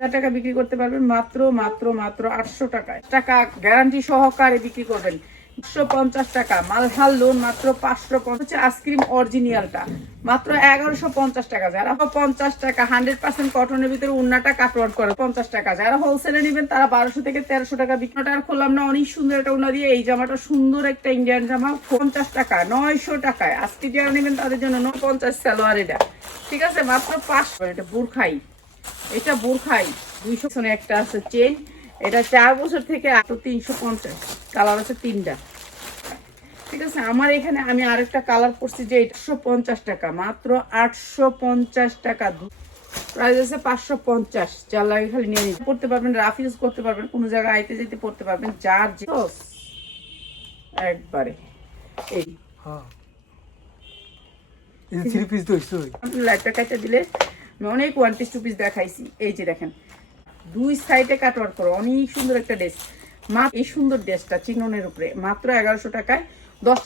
হাজার টাকা বিক্রি করতে পারবেন মাত্র মাত্র মাত্র আটশো টাকায়। টাকা গ্যারান্টি সহকারে বিক্রি করবেন। একশো পঞ্চাশ টাকা। মালহাল লোন মাত্র পাঁচশো হচ্ছে আইসক্রিম অরিজিনালটা মাত্র এগারোশো পঞ্চাশ টাকা। যারা পঞ্চাশ টাকা হান্ড্রেড পার্সেন্ট কটনের ভিতরে উন্নাটা কাটওয়ার্ড করে, পঞ্চাশ টাকা। যারা হোলসেলে নেবেন, তারা বারোশো থেকে তেরোশো টাকা বিক্রি টাকা করলাম না, অনেক সুন্দর একটা উন্না দিয়ে এই জামাটা, সুন্দর একটা ইন্ডিয়ান জামা, পঞ্চাশ টাকা, নয়শো টাকায়। আজকে যারা নেবেন, তাদের জন্য ন পঞ্চাশ সালোয়ার এটা। ঠিক আছে, মাত্র পাঁচশো। এটা বুরখাই। এটা বোরখাই দুইশো একটা আছে চেন এটা চার বছর থেকে আট তিনশো পঞ্চাশ কালার আছে তিনটা। ঠিক আছে আমার এখানে আমি আরেকটা কালার করছি যে একশো পঞ্চাশ টাকা মাত্র আটশো পঞ্চাশ টাকা। প্রাইস আছে পাঁচশো পঞ্চাশ যার লাগে খালি নিয়ে নিতে পড়তে পারবেন রাফ ইউজ করতে পারবেন কোনো জায়গায় আইতে যেতে পড়তে পারবেন যার যে একবারে এই। হ্যাঁ। এই থ্রি পিস তো লাইটটা কাটতে দিলে অনেক ওয়ান পিস টু পিস দেখাইছি। এই যে দেখেন, দুই সাইডে কাটওয়ার করো, অনেক সুন্দর একটা ড্রেস মা এই সুন্দর ড্রেসটা চিকনের উপরে, মাত্র এগারোশো টাকায় দশ